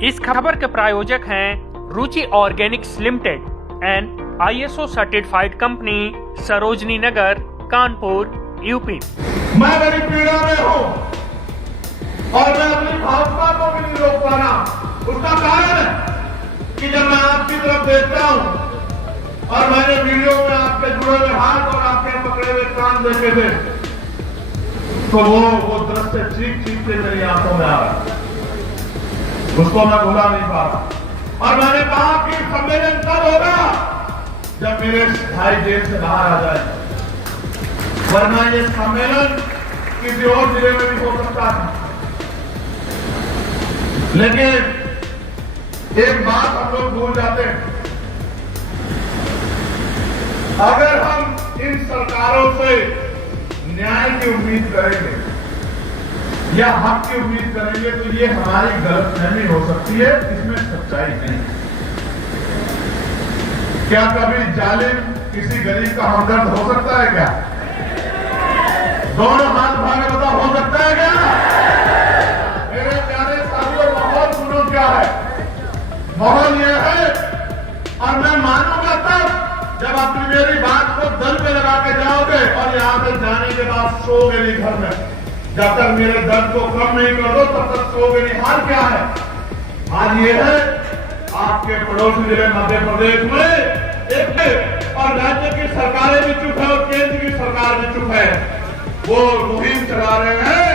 इस खबर के प्रायोजक हैं Ruchi organics limited and ISO certified company, Sarojini Nagar, Kanpur, UP. मैं बड़ी पीड़ा में हूँ और मैं अपनी भाजपा को भी नहीं रोक पा रहा। उसका कारण है कि जब मैं आपकी तरफ देखता हूँ और मैंने वीडियो में आपके जुड़े हुए हाथ और आपके पकड़े हुए कान देखे थे, तो वो दृश्य चीख चीख के मेरी आंखों में आ रहा, उसको मैं भुला नहीं पा रहा। और मैंने कहा कि सम्मेलन तब होगा जब मेरे भाई जेल से बाहर आ जाए, वरना ये सम्मेलन किसी और जिले में भी हो सकता है। लेकिन एक बात हम लोग भूल जाते हैं, अगर हम इन सरकारों से न्याय की उम्मीद करेंगे या हक की उम्मीद करेंगे तो ये हमारी गलतफहमी हो सकती है, इसमें सच्चाई नहीं। क्या कभी जालिम किसी गरीब का हमदर्द हो सकता है? क्या दोनों हाथ भागे बता हो सकता है क्या? मेरे प्यारे साथियों, माहौल सुनो क्या है। माहौल यह है, और मैं मानूंगा तब जब अपनी मेरी बात को दिल पे लगा के जाओगे और यहां से जाने के बाद सोओगे नहीं घर में। जब तक मेरे दर्द को कम नहीं कर दो तब तक सोओगे नहीं। हाल क्या है? हाल ये है, आपके पड़ोसी जिले मध्य प्रदेश में एक और राज्य की सरकारें भी चुप है और केंद्र की सरकार भी चुप है। वो मुहिम चला रहे हैं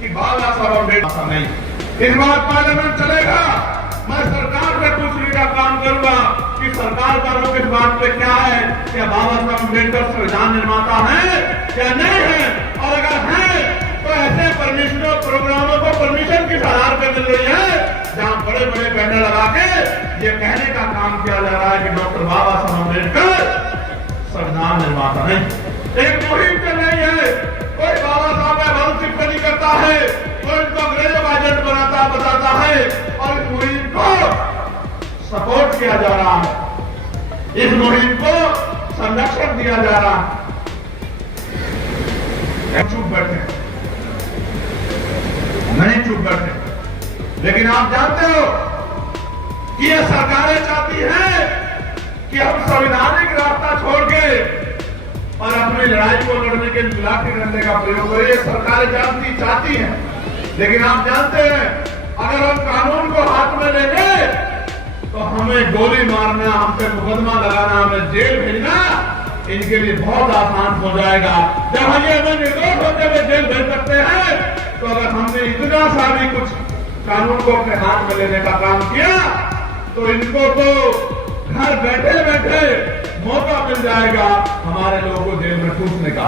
कि बाबा साहब अम्बेडकर नहीं, इस बार पार्लियामेंट चलेगा। मैं सरकार से पूछने का काम करूंगा कि सरकार का रुख इस बात पे क्या है, क्या बाबा साहब अम्बेडकर संविधान निर्माता है या नहीं है, और अगर है तो ऐसे परमिशनों प्रोग्रामों को परमिशन किस आधार पर मिल रही है जहां बड़े बड़े बैनर लगा के ये कहने का काम किया जा रहा है कि डॉक्टर बाबा साहब अम्बेडकर संविधान निर्माता नहीं। एक मुहिम चल रही है, कोई बाबा साहब का बहुत टिप्पणी करता है, कोई उनको अंग्रेजों का एजेंट बताता है, और इस मुहिम को सपोर्ट किया जा रहा है, इस मुहिम को संरक्षण दिया जा रहा है। चुप बैठे नहीं, चुप बैठे। लेकिन आप जानते हो कि ये सरकारें चाहती हैं कि हम संवैधानिक रास्ता छोड़ के और अपनी लड़ाई को लड़ने के लाठी डंडे का प्रयोग करें। ये सरकारें चाहती हैं। लेकिन आप जानते हैं, अगर हम कानून को हाथ में लेंगे तो हमें गोली मारना, हम पे मुकदमा लगाना, हमें जेल भेजना इनके लिए बहुत आसान हो जाएगा। जब हम ये हमें निर्दोष होते हुए जेल भेज सकते हैं, तो अगर हमने इतना सा भी कुछ कानून को अपने हाथ में लेने का काम किया तो इनको तो घर बैठे बैठे मौका मिल जाएगा हमारे लोगों को जेल में ठूसने का।